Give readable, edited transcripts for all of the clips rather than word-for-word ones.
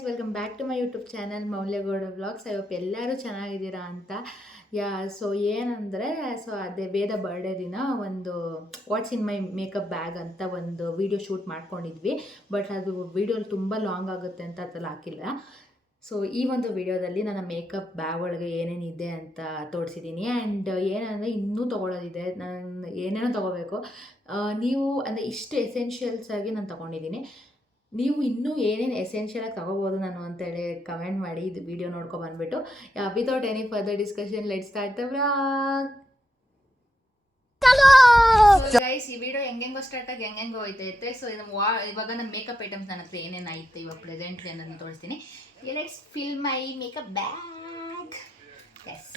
Guys, welcome back to my YouTube channel Moulyagowda vlogs. I hope ಎಲ್ಲರೂ ಚೆನ್ನಾಗಿದ್ದೀರಾ ಅಂತ. So ಏನಂದರೆ, ಅದೇ ವೇದ ಬರ್ಡೇ ದಿನ ಒಂದು ವಾಟ್ಸ್ ಇನ್ ಮೈ ಮೇಕಪ್ ಬ್ಯಾಗ್ ಅಂತ ಒಂದು ವಿಡಿಯೋ ಶೂಟ್ ಮಾಡ್ಕೊಂಡಿದ್ವಿ. ಬಟ್ ಅದು ವಿಡಿಯೋ ತುಂಬ ಲಾಂಗ್ ಆಗುತ್ತೆ ಅಂತ ಅದ್ರಲ್ಲಿ ಹಾಕಿಲ್ಲ. ಸೊ ಈ ಒಂದು ವಿಡಿಯೋದಲ್ಲಿ ನನ್ನ ಮೇಕಪ್ ಬ್ಯಾಗ್ ಒಳಗೆ ಏನೇನಿದೆ ಅಂತ ತೋರಿಸಿದ್ದೀನಿ. ಆ್ಯಂಡ್ ಏನಂದರೆ ಇನ್ನೂ ತೊಗೊಳ್ಳೋದಿದೆ, ನಾನು ಏನೇನೋ ತೊಗೋಬೇಕು. ನೀವು ಅಂದರೆ ಇಷ್ಟು ಎಸೆನ್ಷಿಯಲ್ಸ್ ಆಗಿ ನಾನು ತೊಗೊಂಡಿದ್ದೀನಿ. ನೀವು ಇನ್ನೂ ಏನೇನು ಎಸೆನ್ಷಿಯಲಾಗಿ ತೊಗೋಬೋದು ನಾನು ಅಂತೇಳಿ ಕಮೆಂಟ್ ಮಾಡಿ ಇದು ವಿಡಿಯೋ ನೋಡ್ಕೊಂಡು ಬಂದುಬಿಟ್ಟು. Without any further discussion let start the vlog. Guys, ಈ ವಿಡಿಯೋ ಹೆಂಗೆಂಗೋ ಸ್ಟಾರ್ಟ್ ಆಗಿ ಹೆಂಗೆಂಗೋ ಹೋಯ್ತೈತೆ. ಸೊ ಇವಾಗ ನನ್ನ ಮೇಕಪ್ ಐಟಮ್ಸ್ ನನ್ನ ಹತ್ರ ಏನೇನು ಐತೆ ಇವಾಗ ಪ್ರೆಸೆಂಟ್ಲಿ ಅನ್ನೋದನ್ನ ತೋರಿಸ್ತೀನಿ. Let's fill my makeup bag. Yes,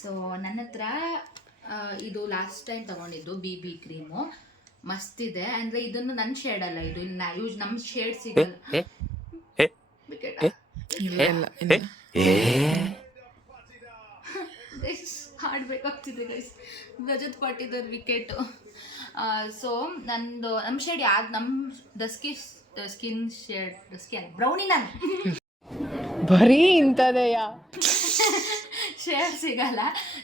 so ನನ್ನ ಹತ್ರ ಇದು ಲಾಸ್ಟ್ ಟೈಮ್ ತೊಗೊಂಡಿದ್ದು BB ಕ್ರೀಮು. ಮಸ್ತಿದೆ. ಅಂದರೆ ಇದನ್ನು ನನ್ನ ಶೇಡ್ ಅಲ್ಲ, ಇದು ನಮ್ಮ ಶೇಡ್ ಸಿಗಲ್ಲ. ಹಾಡ್ಬೇಕಾಗ್ತಿದೆ ಗೈಸ್, ರಜತ್ ಪಾಟಿದವ್ರ ವಿಕೆಟು. ಸೊ ನಮ್ಮ ಶೇಡ್ ಯಾವ್ದು, ನಮ್ಮ ಸ್ಕಿನ್ ಶೇಡ್ ಬ್ರೌನಿ. ನಾನು ಬರೀ ಇಂಥದೆಯಾ ಶೇಡ್ ಸಿಗಲ್ಲ.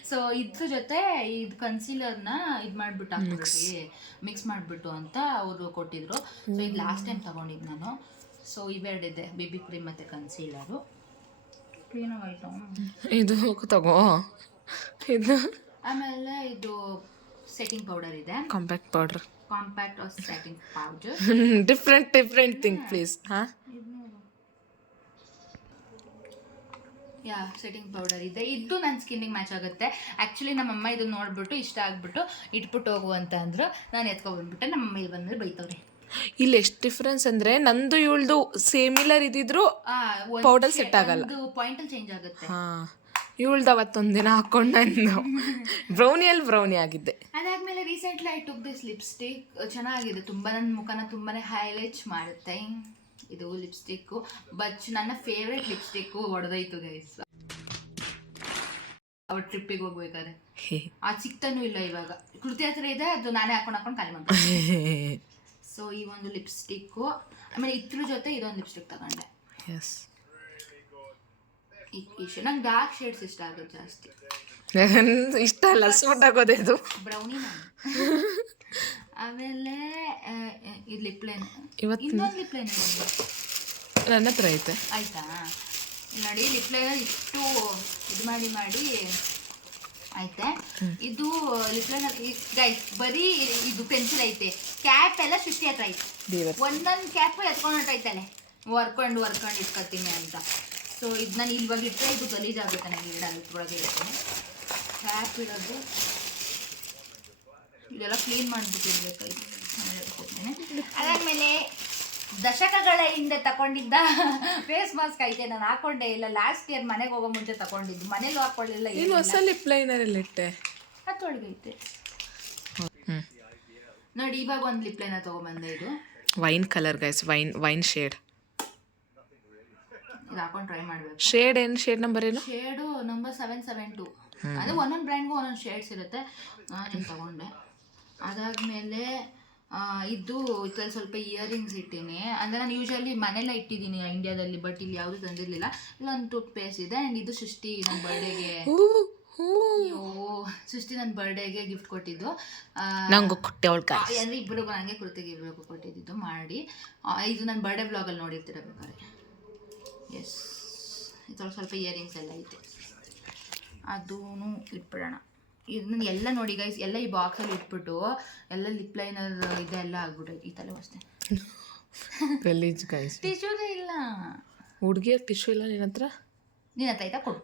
ಸೊ ಇದ್ರ ಜೊತೆ ಇದು ಕನ್ಸೀಲರ್ನ ಇದು ಮಾಡಿಬಿಟ್ಟು ಹಾಕ್ಬಿಟ್ಟು ಮಿಕ್ಸ್ ಮಾಡಿಬಿಟ್ಟು ಅಂತ ಅವರು ಕೊಟ್ಟಿದ್ರು. ಸೊ ಇದು ಲಾಸ್ಟ್ ಟೈಮ್ ತೊಗೊಂಡಿದ್ದು ನಾನು. ಸೊ ಇವೆರಡಿದೆ, BB ಕ್ರೀಮ್ ಮತ್ತು ಕನ್ಸೀಲರು. ಕ್ಲೀನಾಗಾಯ್ತು ಇದು ತಗೋ. ಇದು ಆಮೇಲೆ ಇದು ಸೆಟ್ಟಿಂಗ್ ಪೌಡರ್ ಇದೆ, compact setting powder. Different thing please. Setting powder ಇದೆ. ಇದು ನನ್ನ ಸ್ಕಿನ್ನಿಗೆ ಮ್ಯಾಚ್ ಆಗುತ್ತೆ. ಆ್ಯಕ್ಚುಲಿ ನಮ್ಮಮ್ಮ ಇದನ್ನ ನೋಡ್ಬಿಟ್ಟು ಇಷ್ಟ ಆಗ್ಬಿಟ್ಟು ಇಟ್ಬಿಟ್ಟು ಹೋಗು ಅಂತ ಅಂದರು. ನಾನು ಎತ್ಕೊಬಂದ್ಬಿಟ್ಟೆ. ನಮ್ಮಮ್ಮ ಇಲ್ಲಿ ಬಂದರೆ ಬೈತವ್ರೆ. ಇಲ್ಲಿ ಎಷ್ಟು ಡಿಫ್ರೆನ್ಸ್ ಅಂದರೆ, ನಂದು ಇವಳ್ದು ಸೇಮಿಲರ್ ಇದ್ದಿದ್ರು ಪೌಡರ್ ಸೆಟ್ ಆಗಲ್ಲ, ಪಾಯಿಂಟಲ್ಲಿ ಚೇಂಜ್ ಆಗುತ್ತೆ. ಇವಳ್ದು ಅವತ್ತೊಂದಿನ ಹಾಕೊಂಡು ನಾನು ಬ್ರೌನಿ ಆಗಿದ್ದೆ. ಅದಾದಮೇಲೆ recently I took this lipstick. ಚೆನ್ನಾಗಿದೆ, ತುಂಬ ನನ್ನ ಮುಖನ ತುಂಬಾ ಹೈಲೈಟ್ಸ್ ಮಾಡುತ್ತೆ ಇದು ಲಿಪ್ಸ್ಟಿಕ್ಕು. ಬಟ್ ನನ್ನ ಫೇವ್ರೆಟ್ ಲಿಪ್ಸ್ಟಿಕ್ಕು ಹೊಡೆದೋಯ್ತು ಗೈಸ್. ಅವ್ರ ಟ್ರಿಪ್ಪಿಗೆ ಹೋಗ್ಬೇಕಾದ್ರೆ ಅದು ಸಿಕ್ತಾನೂ ಇಲ್ಲ. ಇವಾಗ ಕೃತಿ ಹತ್ರ ಇದೆ, ಅದು ನಾನೇ ಹಾಕೊಂಡು ಖಾಲಿ ಮಾಡ್ತೀನಿ. ಸೊ ಈ ಒಂದು ಲಿಪ್ಸ್ಟಿಕ್ಕು. ಆಮೇಲೆ ಇದ್ರ ಜೊತೆ ಇದೊಂದು ಲಿಪ್ಸ್ಟಿಕ್ ತಗೊಂಡೆ. ನಂಗೆ ಡಾರ್ಕ್ ಶೇಡ್ಸ್ ಇಷ್ಟ ಆಗುತ್ತೆ ಜಾಸ್ತಿ. ಇಷ್ಟ ಅಲ್ಲ, ಸೂಟ್ ಆಗೋದೇ ಇದು ಬ್ರೌನಿ. ಆಮೇಲೆ ಇದು ಲಿಪ್ ಲೈನ್. ಇನ್ನೊಂದು ಲಿಪ್ ಲೈನ್ ನನ್ನ ಹತ್ರ ಐತೆ, ಆಯ್ತಾ? ನೋಡಿ, ಲಿಪ್ ಲೈನರ್ ಇಷ್ಟು ಇದು ಮಾಡಿ ಐತೆ. ಇದು ಲಿಪ್ ಲೈನರ್ ಗೈಸ್, ಬರೀ ಇದು ಪೆನ್ಸಿಲ್ ಐತೆ. ಕ್ಯಾಪ್ ಎಲ್ಲ ಸೃಷ್ಟಿ ಹತ್ರ ಐತೆ. ಒಂದೊಂದು ಕ್ಯಾಪ್ ಎತ್ಕೊಂಡು ಹೊಂಟೈತಾನೆ, ವರ್ಕೊಂಡು ಇಟ್ಕೊತೀನಿ ಅಂತ. ಸೊ ಇದು ನಾನು ಇವಾಗ ಇಟ್ಟರೆ ಇದು ಗಲೀಜಾಗುತ್ತೆ, ನನಗೆ ಇಡೊಳಗೆ ಇರ್ತೀನಿ. ಕ್ಯಾಪ್ ಇಡೋದು ಇದೆಲ್ಲ ಕ್ಲೀನ್ ಮಾಡಿಬಿಟ್ಟಿರ್ಬೇಕಾಯ್ತು. ಅದಾದಮೇಲೆ ದಶಕಗಳ ಹಿಂದೆ ತಗೊಂಡಿದ್ದ ಫೇಸ್ ಮಾಸ್ಕ್ ಐತೆ. ನಾನು ಹಾಕೊಂಡೇ ಇಲ್ಲ. ಲಾಸ್ಟ್ ಇಯರ್ ಮನೆಗೆ ಹೋಗೋ ಮುಂಚೆ ತಗೊಂಡಿದ್ದು, ಮನೇಲೂ ಹಾಕೊಳ್ಳಿಲ್ಲ. ಏನು ಹೊಸ ಲಿಪ್ ಲೈನರ್ ಎಲ್ಲ ಇಟ್ಟೆ, ಹತ್ತೊಳಗೈತೆ ನೋಡಿ. ಇವಾಗ ಒಂದು ಲಿಪ್ ಲೈನರ್ ತೊಗೊಂಬಂದೆ. ಇದು wine colour guys, wine shade. ಇದು ಹಾಕೊಂಡು ಟ್ರೈ ಮಾಡಬೇಕು. ಶೇಡ್ ನಂಬರ್ ಏನು? Shade number 772. ಅದು ಒಂದೊಂದು ಬ್ರ್ಯಾಂಡ್ಗೂ ಒಂದೊಂದು ಶೇಡ್ಸ್ ಇರುತ್ತೆ. ನಾನು ತಗೊಂಡೆ. ಅದಾದಮೇಲೆ ಇದು ಇದರಲ್ಲಿ ಸ್ವಲ್ಪ ಇಯರಿಂಗ್ಸ್ ಇಟ್ಟೀನಿ. ಅಂದರೆ ನಾನು ಯೂಶ್ವಲಿ ಮನೆಯಲ್ಲ ಇಟ್ಟಿದ್ದೀನಿ ಇಂಡಿಯಾದಲ್ಲಿ, ಬಟ್ ಇಲ್ಲಿ ಯಾವುದೂ ತಂದಿರಲಿಲ್ಲ. ಇಲ್ಲೊಂದು ಟೂತ್ ಪೇಸ್ಟ್ ಇದೆ. ಆ್ಯಂಡ್ ಇದು ಸೃಷ್ಟಿ ನನ್ನ ಬರ್ಡೇಗೆ ಗಿಫ್ಟ್ ಕೊಟ್ಟಿದ್ದು. ನಂಗೆ ಕೊಟ್ಟೆ ಅವಳು ಅಂದರೆ ಇಬ್ಬರಿಗೂ, ನನಗೆ ಕೃತಿಗೆ ಇಬ್ಬರಿಗೂ ಕೊಟ್ಟಿದ್ದು ಮಾಡಿ. ಇದು ನನ್ನ ಬರ್ಡೇ ಬ್ಲಾಗಲ್ಲಿ ನೋಡಿರ್ತಿರಬೇಕಾದ್ರೆ. ಎಸ್, ಇದ್ರೊಳಗೆ ಸ್ವಲ್ಪ ಇಯರಿಂಗ್ಸ್ ಎಲ್ಲ ಐತೆ, ಅದೂ ಇಟ್ಬಿಡೋಣ. ಇದನ್ನ ಎಲ್ಲ ನೋಡಿ ಗೈಸ್, ಎಲ್ಲ ಈ ಬಾಕ್ಸಲ್ಲಿ ಇಟ್ಬಿಟ್ಟು ಎಲ್ಲ ಲಿಪ್ ಲೈನರ್ ಇದೆಲ್ಲ ಆಗ್ಬಿಟ್ಟೈತೆ. ಈ ತಲೆ ಅಷ್ಟೇ ಗಲೀಜ್ ಗೈಸ್. ಟಿಶ್ಯೂನೇ ಇಲ್ಲ, ಹುಡುಗಿಯಾಗ ಟಿಶ್ಯೂ ಇಲ್ಲ ನಿನ್ನ ಹತ್ರ? ನಿನ್ನ ಹತ್ರ ಐತಾ? ಕೊಡು.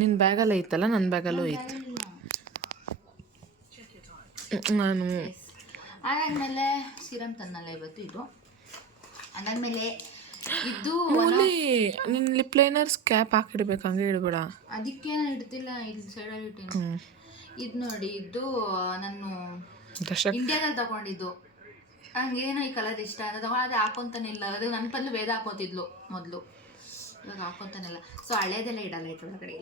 ನಿನ್ನ ಬ್ಯಾಗಲ್ಲ ಐತಲ್ಲ, ನನ್ನ ಬ್ಯಾಗಲ್ಲೂ ಐತೆ. ನಾನು ಅದಾದಮೇಲೆ ಸಿರಮ್ ತನ್ನಲ್ಲ ಇವತ್ತು ಇದು. ಅದಾದಮೇಲೆ ಇದು ನಿನ್ನ ಲಿಪ್ ಲೈನರ್ಸ್ ಕ್ಯಾಪ್ ಹಾಕಿಡ್ಬೇಕು, ಹಂಗೆ ಇಡಬೇಡ. ಅದಕ್ಕೆ ನಾನು ಇಡ್ತಿಲ್ಲ, ಇಲ್ಲಿ ಸೈಡಲ್ಲಿ ಇಟ್ಟೀನಿ. ಇದು ನೋಡಿ, ಇದು ನಾನು ಇಂಡಿಯಾದಲ್ಲಿ ತಗೊಂಡಿದ್ದು. ನಂಗೇನೋ ಈ ಕಲರ್ ಇಷ್ಟ ಅಂತ ತಗೊಂಡು ಹಾಕೊಂತಾನೆ ಇಲ್ಲ. ಅದು ನನ್ನ ಬದಲು ವೇದ ಹಾಕೋತಿದ್ಲು ಮೊದಲು, ಇವಾಗ ಹಾಕೊಂತಾನಿಲ್ಲ. ಸೊ ಹಳೇದೆಲ್ಲ ಇಡಲ್ಲ ಇದ್ರೊಳಗಡೆ.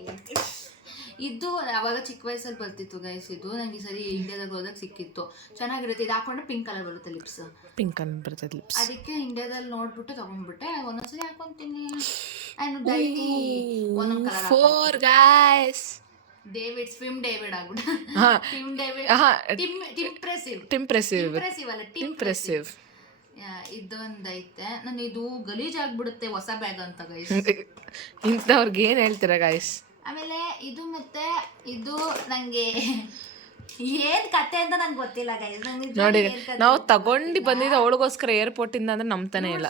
ಇದು ಅವಾಗ ಚಿಕ್ಕ ವಯಸ್ಸಲ್ಲಿ ಬರ್ತಿತ್ತು ಗೈಸ್. ಇದು ನನಗೆ ಈ ಸರಿ ಇಂಡಿಯಾದಾಗ ಹೋದಾಗ ಸಿಕ್ಕಿತ್ತು, ಚೆನ್ನಾಗಿರುತ್ತೆ. ಇದು ಹಾಕೊಂಡ್ರೆ ಪಿಂಕ್ ಕಲರ್ ಬರುತ್ತೆ ಲಿಪ್ಸ್, ಪಿಂಕ್ ಕಲರ್ ಬರ್ತದೆ ಲಿಪ್ಸ್. ಅದಕ್ಕೆ ಇಂಡಿಯಾದಲ್ಲಿ ನೋಡ್ಬಿಟ್ಟು ತೊಗೊಂಡ್ಬಿಟ್ಟೆ. ಒಂದೊಂದ್ಸರಿ ಹಾಕೊತೀನಿ. ಆ್ಯಂಡ್ ಡೈಲಿ ಒಂದೊಂದು colour 4 guys. David swim David ಆಗ್ಬಿಟ್ಟು ಹಾ. ಟಿಮ್ ಡೇವಿಡ್ ಹಾ. ಟಿಂಪ್ರೆಸಿವ್ ಅಲ್ಲ ಇಂಪ್ರೆಸಿವ್. ಇದೊಂದೈತೆ. ನಾನು ಇದು ಗಲೀಜ್ ಆಗ್ಬಿಡುತ್ತೆ ಹೊಸ ಬ್ಯಾಗ್ ಅಂತ ಗೈಸ್. ಇಂಥವ್ರಿಗೆ ಏನು ಹೇಳ್ತೀರಾ ಗಾಯ್ಸ್? ಆಮೇಲೆ ಇದು ಮತ್ತೆ ಇದು ನಂಗೆ ಏನ್ ಕತೆ ಅಂತ ನಂಗೆ ಗೊತ್ತಿಲ್ಲ ಗೈಸ್. ನೋಡಿ ನಾವು ತಗೊಂಡು ಬಂದಿದ್ದು ಅವಳಿಗೋಸ್ಕರ ಏರ್ಪೋರ್ಟ್ ಇಂದ ಅಂದ್ರೆ ನಂಬ್ತಾನೆ ಇಲ್ಲ.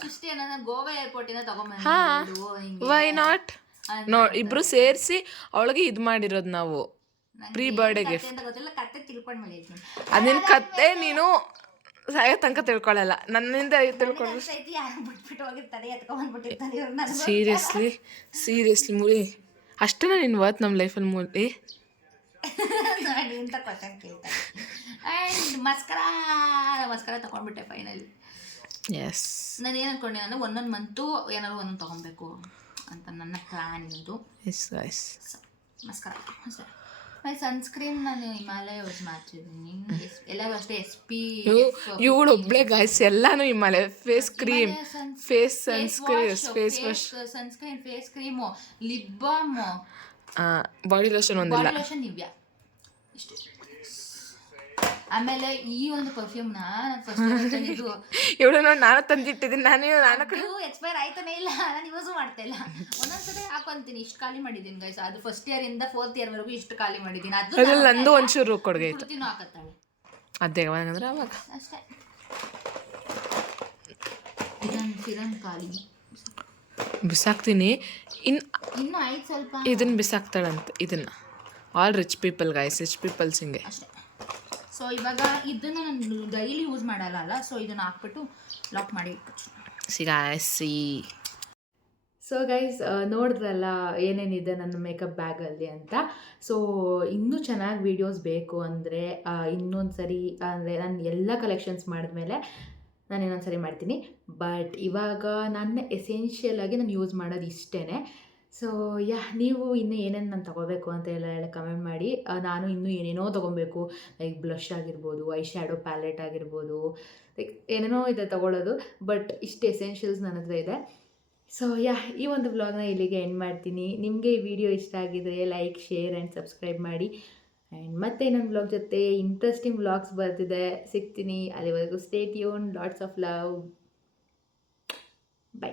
ಗೋವಾ ಏರ್ಪೋರ್ಟ್ ಇಂದ ಹಾ, ತಗೊಂಡ್ಬಂದು ವೈ ನಾಟ್? ಇಬ್ರು ಸೇರಿಸಿ ಅವಳಿಗೆ ಇದು ಮಾಡಿರೋದು ನಾವು ಪ್ರೀ ಬರ್ಡೇ ಗಿಫ್ಟ್. ಅಂತ ಗೊತ್ತಿಲ್ಲ, ಕತೆ ತಿಳ್ಕೊಂಡ್ ಮೇಲೆ ಹೇಳ್ತೀನಿ. ಅದಿನ ಕತೆ ನೀನು ಸಾಯೋ ತನಕ ತಿಳ್ಕೊಳ್ಳಲ್ಲ, ನನ್ನಿಂದ ತಿಳ್ಕೊಳ್ಳ. ಯಾರು ಬಿಟ್ಬಿಟ್ಟು ಹೋಗಿರ್ತಾರೆ, ಎತ್ಕೊಂಡ್ಬಂದ್ಬಿಟ್ಟಿರ್ತಾರೆ ಇವ್ರನ್ನ. ಸೀರಿಯಸ್ಲಿ ಮೂಲಿ ಅಷ್ಟೇನ ನಿನ್ನ ವರ್ತ್ ನಮ್ಮ ಲೈಫಲ್ಲಿ ಮೂಲಿ ನೋಡಿ ಅಂತ ಕ್ವಶನ್ ಕೇಳ್ತಾರೆ. ಆ್ಯಂಡ್ ಮಸ್ಕರ ತಗೊಂಡ್ಬಿಟ್ಟೆ ಫೈನಲಿ. ಎಸ್, ನಾನು ಏನು ಅನ್ಕೊಂಡೆ ಅಂದರೆ ಒಂದೊಂದು ಮಂತು ಏನಾದ್ರು ಒಂದೊಂದು ತೊಗೊಬೇಕು ಅಂತ ನನ್ನ ಪ್ಲ್ಯಾನ್ ಇದು. ಎಸ್ ಗೈಸ್, ಮಸ್ಕರ ಸನ್ಸ್ಕ್ರೀನ್ ನಾನು ಹಿಮಾಲಯ ಯೂಸ್ ಮಾಡ್ತಿದ್ದೀನಿ. ಎಲ್ಲರೂ ಅಷ್ಟೇ ಇವಳು ಒಬ್ಳೆ ಗಾಯ್ಸ್ ಎಲ್ಲಾನು Himalaya. Face cream, face sunscreen, face wash, sunscreen, face cream, lip balm, body lotion ಒಂದಿಲ್ಲ, ಬಾಡಿ ಲೋಷನ್ ನಿವ್ಯಾ ಇಷ್ಟು. ಆಮೇಲೆ ಈ ಒಂದು ಪರ್ಫ್ಯೂಮ್ನ ಇವಳು ನೋಡಿ ನಾನು ತಂದಿಟ್ಟಿದ್ದೀನಿ. ನಾನು ಎಕ್ಸ್ಪೈರ್ ಆಯ್ತಾನೆ ಇಲ್ಲ, ನಾನು ಯೂಸ್ ಮಾಡ್ತಾ ಇಲ್ಲ. ಒಂದೊಂದ್ಸರಿ ಹಾಕೊಂತೀನಿ. ಇಷ್ಟು ಖಾಲಿ ಮಾಡಿದ್ದೀನಿ ಗೈಸ್. ಅದು ಫಸ್ಟ್ ಇಯರ್ ಇಂದ 4th year ವರೆಗೂ ಇಷ್ಟು ಖಾಲಿ ಮಾಡಿದ್ದೀನಿ. ಅದು ನಂದು ಒಂಚೂರು ಕೊಡುಗೆ ಇತ್ತು. ಹಾಕತ್ತಾಳೆ ಅದೇ ಅಂದ್ರೆ ಅವಾಗ ಅಷ್ಟೇ. ಇದನ್ನು ಖಾಲಿ ಬಿಸಾಕ್ತೀನಿ. ಇನ್ನು ಆಯ್ತು ಸ್ವಲ್ಪ. ಇದನ್ನ ಬಿಸಾಕ್ತಾಳಂತೆ. ಇದನ್ನ all rich people guys, rich peoples ಹಿಂಗೆ ಅಷ್ಟೇ. ಸೊ ಇವಾಗ ಇದನ್ನು ನಾನು ಡೈಲಿ ಯೂಸ್ ಮಾಡಲ್ಲ, ಸೊ ಇದನ್ನು ಹಾಕ್ಬಿಟ್ಟು ಲಾಕ್ ಮಾಡಿ ಇಟ್ಬಿಟ್ಟು. ಸೊ ಗೈಸ್ ನೋಡಿದ್ರಲ್ಲ ಏನೇನಿದೆ ನನ್ನ ಮೇಕಪ್ ಬ್ಯಾಗಲ್ಲಿ ಅಂತ. ಸೊ ಇನ್ನೂ ಚೆನ್ನಾಗಿ ವೀಡಿಯೋಸ್ ಬೇಕು ಅಂದರೆ ಇನ್ನೊಂದು ಸರಿ ಅಂದರೆ ನಾನು ಎಲ್ಲ ಕಲೆಕ್ಷನ್ಸ್ ಮಾಡಿದ್ಮೇಲೆ ನಾನು ಇನ್ನೊಂದು ಸರಿ ಮಾಡ್ತೀನಿ. ಬಟ್ ಇವಾಗ ನನ್ನ ಎಸೆನ್ಷಿಯಲ್ ಆಗಿ ನಾನು ಯೂಸ್ ಮಾಡೋದು ಇಷ್ಟೇ. ಸೊ ನೀವು ಇನ್ನೂ ಏನೇನು ನಾನು ತೊಗೋಬೇಕು ಅಂತ ಎಲ್ಲ ಕಮೆಂಟ್ ಮಾಡಿ. ನಾನು ಇನ್ನೂ ಏನೇನೋ ತೊಗೊಬೇಕು, ಲೈಕ್ ಬ್ಲಷ್ ಆಗಿರ್ಬೋದು, ಐ ಶ್ಯಾಡೋ ಪ್ಯಾಲೆಟ್ ಆಗಿರ್ಬೋದು, ಲೈಕ್ ಏನೇನೋ ಇದೆ ತೊಗೊಳ್ಳೋದು. ಬಟ್ ಇಷ್ಟು ಎಸೆನ್ಷಿಯಲ್ಸ್ ನನ್ನ ಹತ್ರ ಇದೆ. ಸೊ ಈ ಒಂದು ವ್ಲಾಗ್ನ ಇಲ್ಲಿಗೆ ಎಂಡ್ ಮಾಡ್ತೀನಿ. ನಿಮಗೆ ಈ ವಿಡಿಯೋ ಇಷ್ಟ ಆಗಿದ್ರೆ ಲೈಕ್, ಶೇರ್ ಆ್ಯಂಡ್ ಸಬ್ಸ್ಕ್ರೈಬ್ ಮಾಡಿ. ಆ್ಯಂಡ್ ಮತ್ತೆ ನನ್ನ ವ್ಲಾಗ್ ಜೊತೆ ಇಂಟ್ರೆಸ್ಟಿಂಗ್ ವ್ಲಾಗ್ಸ್ ಬರ್ತಿದೆ, ಸಿಗ್ತೀನಿ. ಅಲ್ಲಿವರೆಗೂ stay tune. Lots of love. By.